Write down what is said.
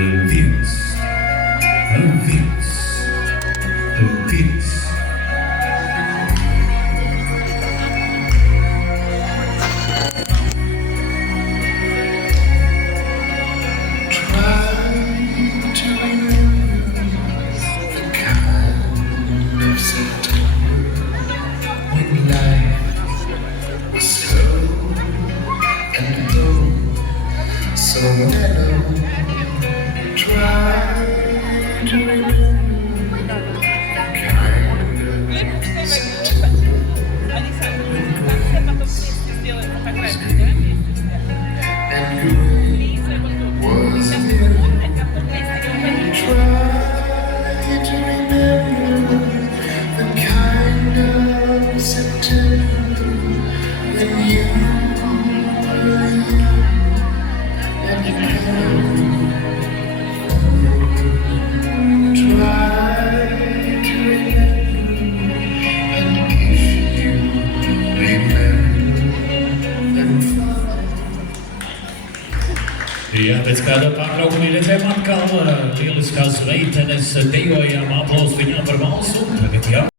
Viens, viens, viens. So mellow, try to remember kind of September and good was new. Try to remember the kind of September when you were young. Jā, pēc kāda pārtraukuma redzējām atkal lieliskās meitenes dejojām, aplaus viņām par valsu. Tagad jā.